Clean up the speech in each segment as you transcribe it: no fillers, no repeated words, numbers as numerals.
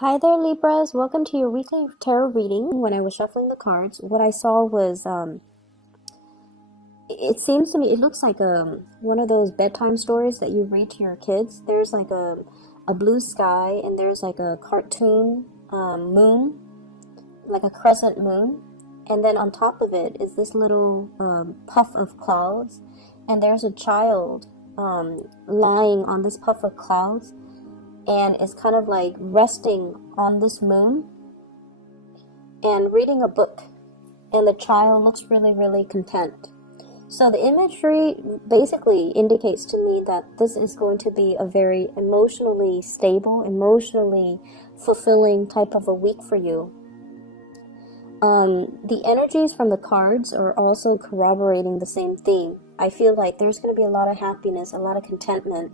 Hi there, Libras. Welcome to your weekly tarot reading. When I was shuffling the cards, what I saw was, it seems to me, it looks like one of those bedtime stories that you read to your kids. There's like a blue sky, and there's like a cartoon moon, like a crescent moon. And then on top of it is this little puff of clouds, and there's a child lying on this puff of clouds and is kind of like resting on this moon and reading a book, and the child looks really, really content. So the imagery basically indicates to me that this is going to be a very emotionally stable, emotionally fulfilling type of a week for you. The energies from the cards are also corroborating the same theme. I feel like there's going to be a lot of happiness, a lot of contentment,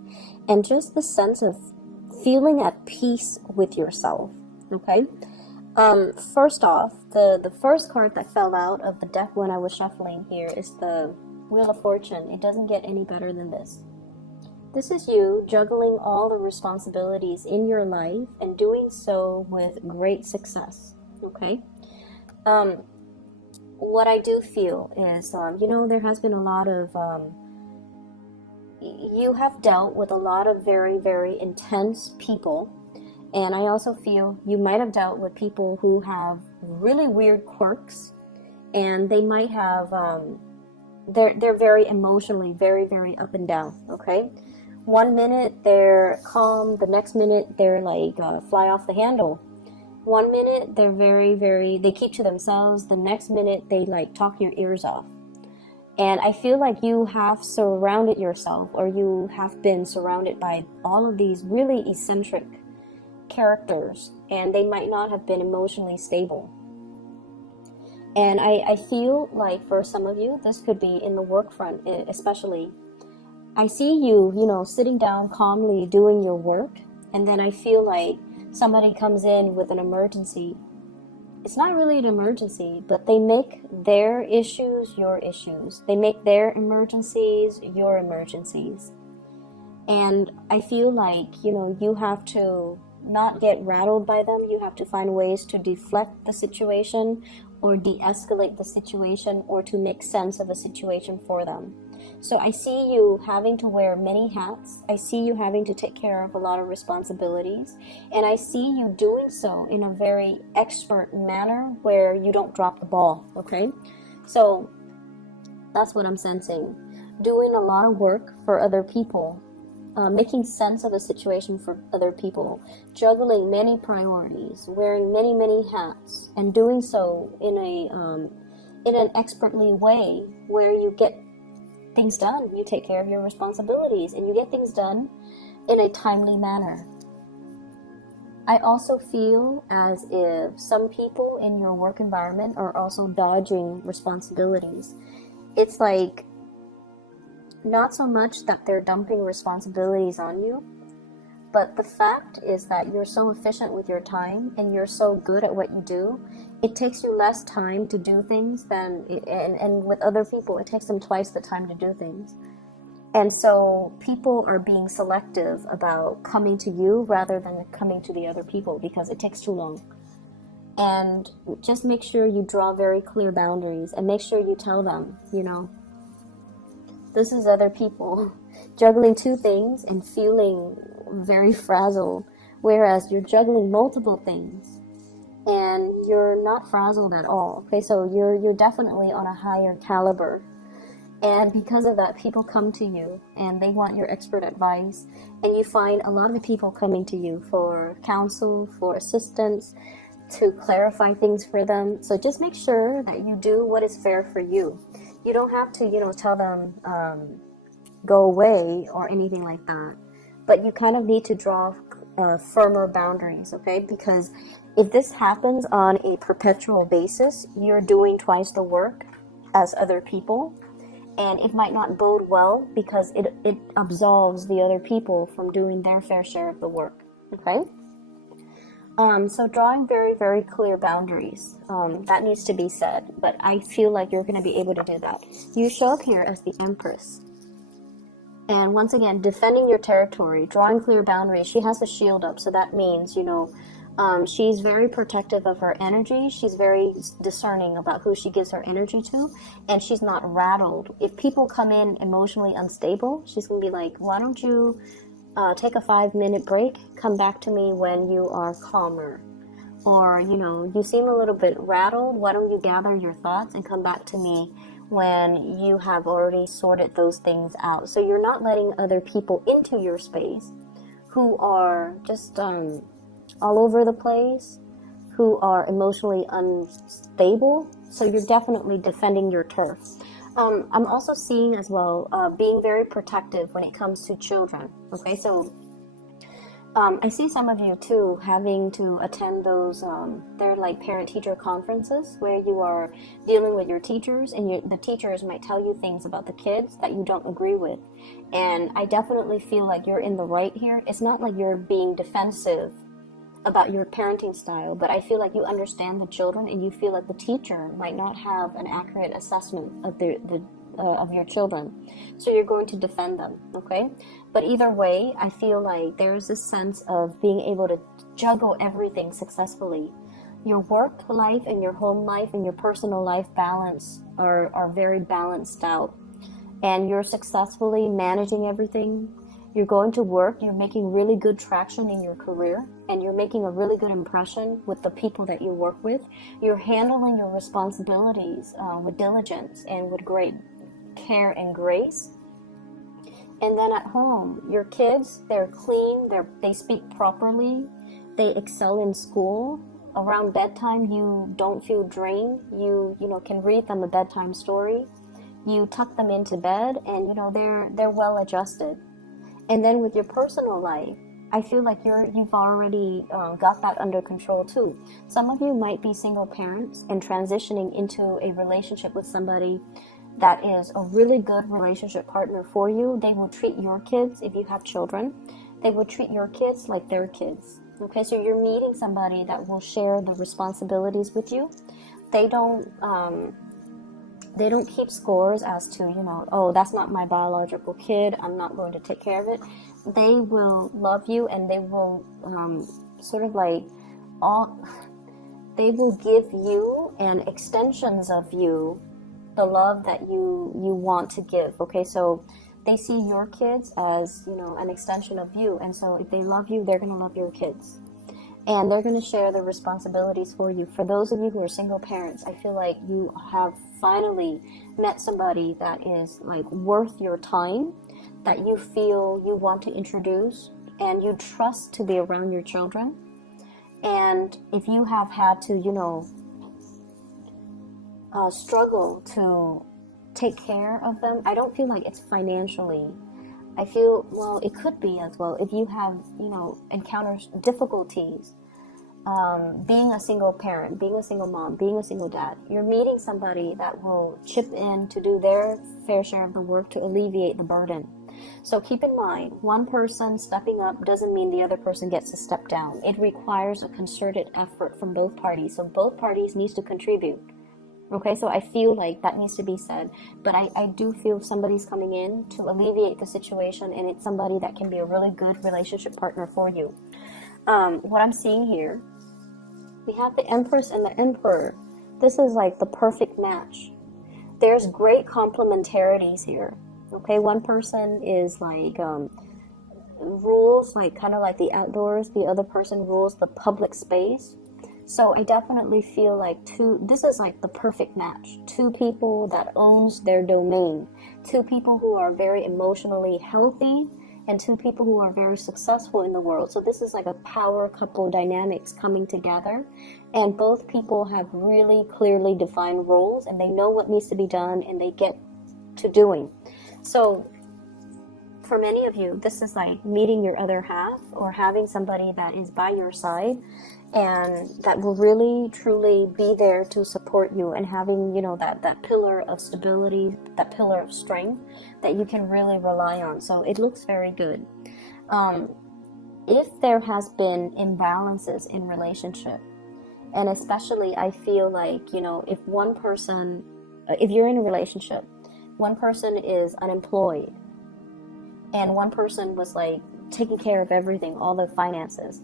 and just the sense of feeling at peace with yourself. Okay. First off, the first card that fell out of the deck when I was shuffling here is the Wheel of Fortune. It doesn't get any better than this. This is you juggling all the responsibilities in your life and doing so with great success. Okay. What I do feel is, there has been a lot of you have dealt with a lot of very, very intense people, and I also feel you might have dealt with people who have really weird quirks, and they might have they're very emotionally very, very up and down. Okay, one minute they're calm, the next minute they're like fly off the handle. One minute they're very, very, they keep to themselves, the next minute they like talk your ears off. And I feel like you have surrounded yourself, or you have been surrounded by all of these really eccentric characters, and they might not have been emotionally stable. And I feel like for some of you, this could be in the work front especially. I see you, sitting down calmly doing your work, and then I feel like somebody comes in with an emergency. It's not really an emergency, but they make their issues your issues. They make their emergencies your emergencies. And I feel like, you have to not get rattled by them. You have to find ways to deflect the situation or de-escalate the situation, or to make sense of a situation for them. So I see you having to wear many hats. I see you having to take care of a lot of responsibilities. And I see you doing so in a very expert manner where you don't drop the ball, okay? So that's what I'm sensing. Doing a lot of work for other people, making sense of a situation for other people, juggling many priorities, wearing many, many hats, and doing so in an expertly way where you get things done. You take care of your responsibilities, and you get things done in a timely manner. I also feel as if some people in your work environment are also dodging responsibilities. It's like not so much that they're dumping responsibilities on you, but the fact is that you're so efficient with your time and you're so good at what you do, it takes you less time to do things and with other people, it takes them twice the time to do things. And so people are being selective about coming to you rather than coming to the other people because it takes too long. And just make sure you draw very clear boundaries, and make sure you tell them, this is other people juggling two things and feeling very frazzled, whereas you're juggling multiple things and you're not frazzled at all. Okay, so you're definitely on a higher caliber, and because of that, people come to you and they want your expert advice, and you find a lot of people coming to you for counsel, for assistance, to clarify things for them. So just make sure that you do what is fair for you. You don't have to, tell them go away or anything like that, but you kind of need to draw firmer boundaries, okay? Because if this happens on a perpetual basis, you're doing twice the work as other people, and it might not bode well because it absolves the other people from doing their fair share of the work, okay? So drawing very, very clear boundaries, that needs to be said, but I feel like you're going to be able to do that. You show up here as the Empress. And once again, defending your territory, drawing clear boundaries. She has the shield up, so that means, She's very protective of her energy. She's very discerning about who she gives her energy to, and she's not rattled. If people come in emotionally unstable, she's going to be like, why don't you take a 5-minute break, come back to me when you are calmer. Or, you seem a little bit rattled. Why don't you gather your thoughts and come back to me when you have already sorted those things out. So you're not letting other people into your space who are just all over the place, who are emotionally unstable. So you're definitely defending your turf. I'm also seeing as well being very protective when it comes to children. Okay, so I see some of you too having to attend those, they're like parent-teacher conferences where you are dealing with your teachers, and the teachers might tell you things about the kids that you don't agree with. And I definitely feel like you're in the right here. It's not like you're being defensive about your parenting style, but I feel like you understand the children, and you feel like the teacher might not have an accurate assessment of of your children, so you're going to defend them. Okay, but either way, I feel like there's this sense of being able to juggle everything successfully. Your work life and your home life and your personal life balance are very balanced out, and you're successfully managing everything. You're going to work, you're making really good traction in your career, and you're making a really good impression with the people that you work with. You're handling your responsibilities with diligence and with great care and grace. And then at home, your kids, they're clean, they speak properly, they excel in school. Around bedtime, you don't feel drained. You can read them a bedtime story. You tuck them into bed, and they're well adjusted. And then with your personal life, I feel like you've already got that under control too. Some of you might be single parents and transitioning into a relationship with somebody that is a really good relationship partner for you. They will treat your kids, if you have children, they will treat your kids like their kids. Okay, so you're meeting somebody that will share the responsibilities with you. They don't keep scores as to, oh, that's not my biological kid, I'm not going to take care of it. They will love you, and they will they will give you and extensions of you the love that you want to give. Okay, so they see your kids as, an extension of you. And so if they love you, they're going to love your kids. And they're going to share the responsibilities for you. For those of you who are single parents, I feel like you have finally met somebody that is like worth your time, that you feel you want to introduce and you trust to be around your children. And if you have had to, struggle to take care of them, I don't feel like it's financially. I feel, well, it could be as well if you have, encountered difficulties being a single parent, being a single mom, being a single dad. You're meeting somebody that will chip in to do their fair share of the work to alleviate the burden. So keep in mind, one person stepping up doesn't mean the other person gets to step down. It requires a concerted effort from both parties. So both parties needs to contribute. Okay, so I feel like that needs to be said, but I do feel somebody's coming in to alleviate the situation, and it's somebody that can be a really good relationship partner for you. What I'm seeing here, we have the Empress and the Emperor. This is like the perfect match. There's great complementarities here. Okay, one person is like rules like kind of like the outdoors, the other person rules the public space. So I definitely feel like this is like the perfect match. Two people that owns their domain. Two people who are very emotionally healthy, and two people who are very successful in the world. So this is like a power couple dynamics coming together. And both people have really clearly defined roles, and they know what needs to be done, and they get to doing. So for many of you, this is like meeting your other half, or having somebody that is by your side and that will really truly be there to support you, and having that pillar of stability, that pillar of strength that you can really rely on. So it looks very good. If there has been imbalances in relationship, and especially I feel like if one person, if you're in a relationship, one person is unemployed and one person was like taking care of everything, all the finances,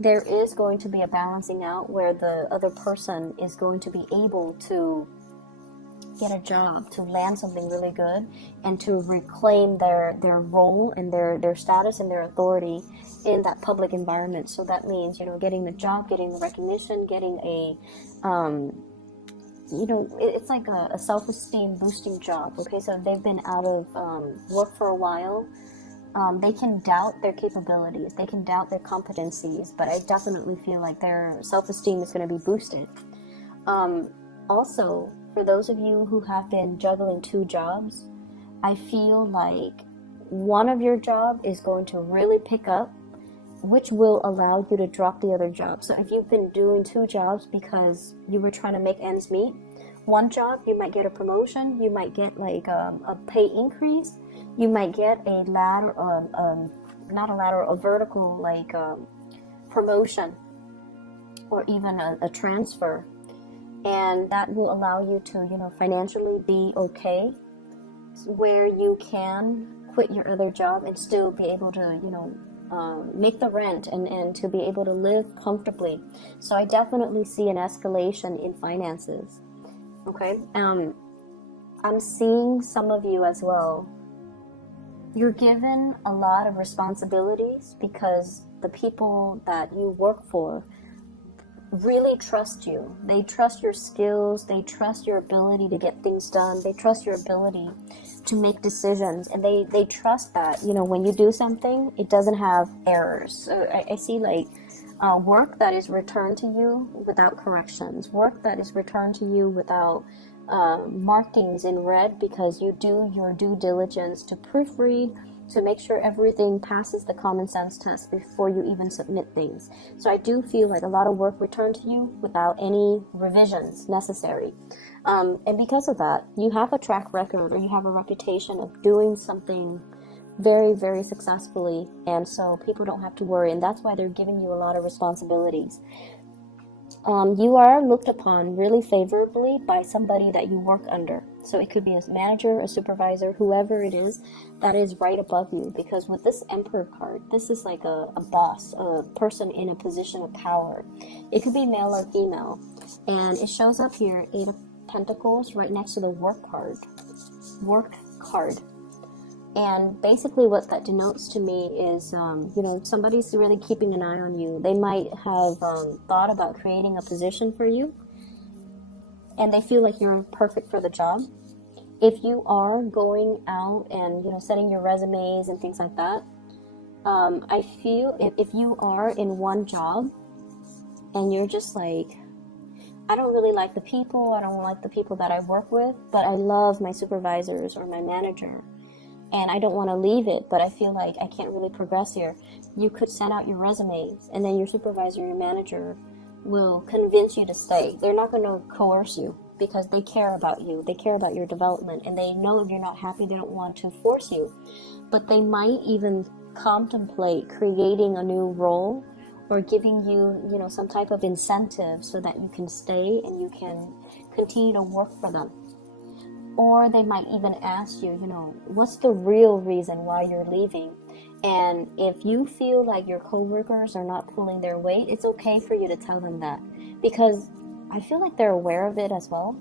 there is going to be a balancing out where the other person is going to be able to get a job, to land something really good, and to reclaim their role and their status and their authority in that public environment. So that means, you know, getting the job, getting the recognition, getting a you know, it's like a self-esteem boosting job. Okay, so if they've been out of work for a while, they can doubt their capabilities, they can doubt their competencies, but I definitely feel like their self-esteem is going to be boosted. Also, for those of you who have been juggling 2 jobs, I feel like one of your job is going to really pick up, which will allow you to drop the other job. So if you've been doing 2 jobs because you were trying to make ends meet, one job, you might get a promotion, you might get like a pay increase, you might get a ladder, not a ladder, a vertical like promotion, or even a transfer. And that will allow you to, you know, financially be okay, where you can quit your other job and still be able to, you know, make the rent and to be able to live comfortably. So I definitely see an escalation in finances. Okay, I'm seeing some of you as well. You're given a lot of responsibilities because the people that you work for really trust you. They trust your skills, they trust your ability to get things done, they trust your ability to make decisions, and they trust that, you know, when you do something, it doesn't have errors. So I see like work that is returned to you without corrections, work that is returned to you without markings in red, because you do your due diligence to proofread, to make sure everything passes the common sense test before you even submit things. So I do feel like a lot of work returned to you without any revisions necessary. And because of that, you have a track record, or you have a reputation of doing something very, very successfully, and so people don't have to worry, and that's why they're giving you a lot of responsibilities. You are looked upon really favorably by somebody that you work under. So it could be a manager, a supervisor, whoever it is that is right above you. Because with this Emperor card, this is like a boss, a person in a position of power. It could be male or female. And it shows up here, 8 of Pentacles, right next to the work card. Work card. And basically what that denotes to me is, you know, somebody's really keeping an eye on you. They might have thought about creating a position for you, and they feel like you're perfect for the job. If you are going out and, you know, setting your resumes and things like that, I feel if you are in one job and you're just like, I don't really like the people, I don't like the people that I work with, but I love my supervisors or my manager, and I don't want to leave it, but I feel like I can't really progress here. You could send out your resumes, and then your supervisor, your manager will convince you to stay. They're not going to coerce you because they care about you. They care about your development, and they know if you're not happy, they don't want to force you. But they might even contemplate creating a new role or giving you, you know, some type of incentive so that you can stay and you can continue to work for them. Or they might even ask you, you know, what's the real reason why you're leaving? And if you feel like your coworkers are not pulling their weight, it's okay for you to tell them that, because I feel like they're aware of it as well.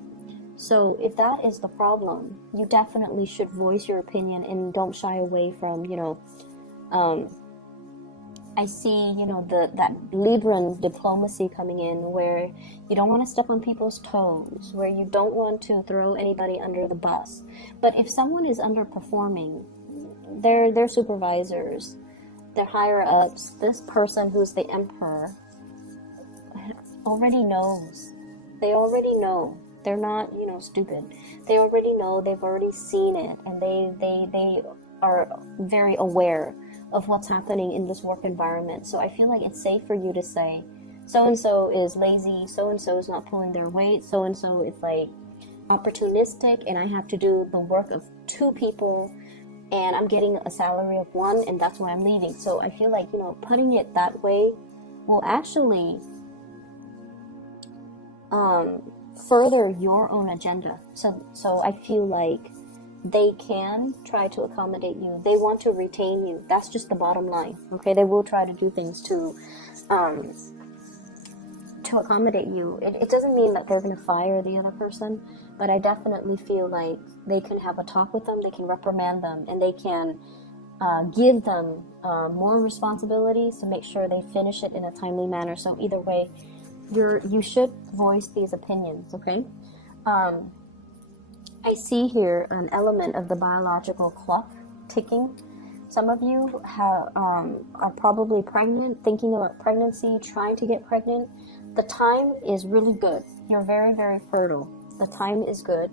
So if that is the problem, you definitely should voice your opinion and don't shy away from, you know, I see, you know, that Libran diplomacy coming in, where you don't want to step on people's toes, where you don't want to throw anybody under the bus. But if someone is underperforming, their supervisors, their higher ups, this person who's the emperor already knows. They already know. They're not, you know, stupid. They already know. They've already seen it, and they are very aware of what's happening in this work environment. So I feel like it's safe for you to say, so-and-so is lazy, so-and-so is not pulling their weight, so-and-so is like opportunistic, and I have to do the work of 2 people, and I'm getting a salary of 1, and that's why I'm leaving. So I feel like, you know, putting it that way will actually further your own agenda. So I feel like they can try to accommodate you. They want to retain you. That's just the bottom line. Okay, they will try to do things to accommodate you. It doesn't mean that they're going to fire the other person, but I definitely feel like they can have a talk with them, they can reprimand them, and they can give them more responsibilities to make sure they finish it in a timely manner. So either way, you should voice these opinions, okay? I see here an element of the biological clock ticking. Some of you are probably pregnant, thinking about pregnancy, trying to get pregnant. The time is really good. You're very, very fertile. The time is good.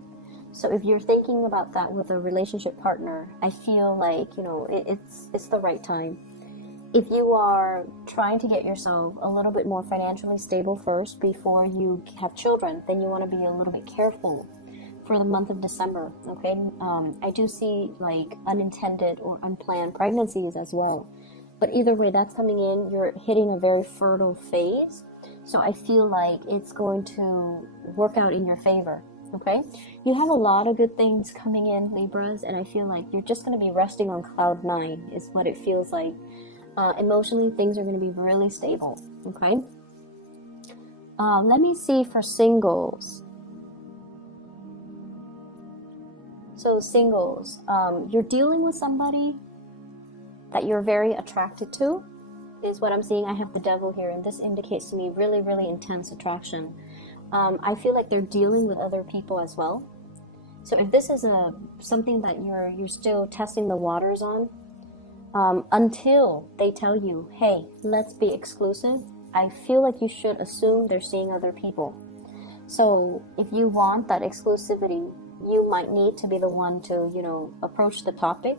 So if you're thinking about that with a relationship partner, I feel like, you know, it's the right time. If you are trying to get yourself a little bit more financially stable first before you have children, then you want to be a little bit careful for the month of December, okay? I do see like unintended or unplanned pregnancies as well. But either way, that's coming in. You're hitting a very fertile phase. So I feel like it's going to work out in your favor, okay? You have a lot of good things coming in, Libras, and I feel like you're just going to be resting on cloud 9 is what it feels like. Emotionally, things are going to be really stable, okay? Let me see for singles. So singles, you're dealing with somebody that you're very attracted to, is what I'm seeing. I have the devil here, and this indicates to me really, really intense attraction. I feel like they're dealing with other people as well. So if this is something that you're still testing the waters on, until they tell you, hey, let's be exclusive, I feel like you should assume they're seeing other people. So if you want that exclusivity, you might need to be the one to, you know, approach the topic.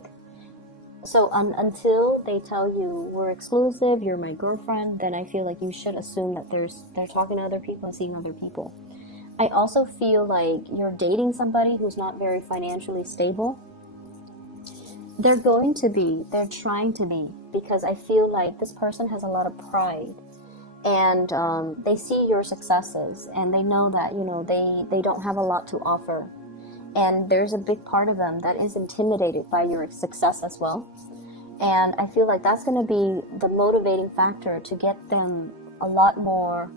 So until they tell you we're exclusive, you're my girlfriend, then I feel like you should assume that they're talking to other people and seeing other people. I also feel like you're dating somebody who's not very financially stable. They're trying to be, because I feel like this person has a lot of pride, and they see your successes, and they know that, you know, they don't have a lot to offer. And there's a big part of them that is intimidated by your success as well. And I feel like that's going to be the motivating factor to get them a lot more,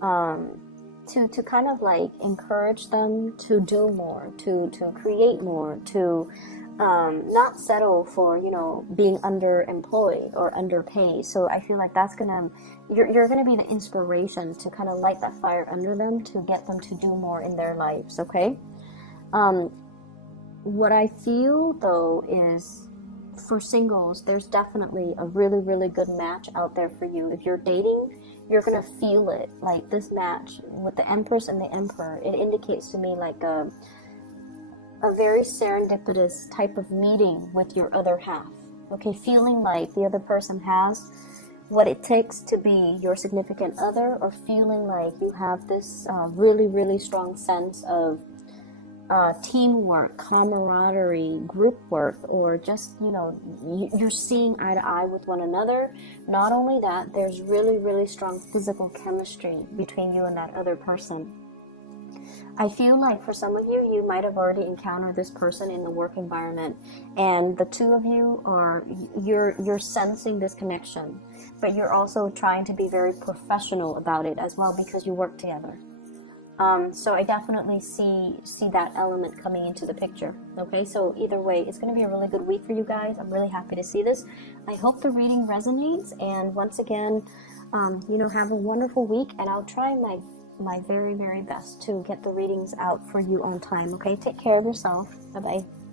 to kind of like encourage them to do more, to create more, to not settle for, you know, being underemployed or underpaid. So I feel like that's you're going to be the inspiration to kind of light that fire under them to get them to do more in their lives, okay? What I feel though is, for singles, there's definitely a really, really good match out there for you. If you're dating, you're gonna feel it. Like this match with the Empress and the Emperor, it indicates to me like a very serendipitous type of meeting with your other half. Okay, feeling like the other person has what it takes to be your significant other, or feeling like you have this really, really strong sense of teamwork, camaraderie, group work, or just, you know, you're seeing eye to eye with one another. Not only that, there's really, really strong physical chemistry between you and that other person. I feel like for some of you, you might have already encountered this person in the work environment, and the two of you you're sensing this connection, but you're also trying to be very professional about it as well, because you work together. So I definitely see that element coming into the picture. Okay, so either way, it's going to be a really good week for you guys. I'm really happy to see this. I hope the reading resonates, and once again, you know, have a wonderful week, and I'll try my very, very best to get the readings out for you on time. Okay, take care of yourself. Bye bye.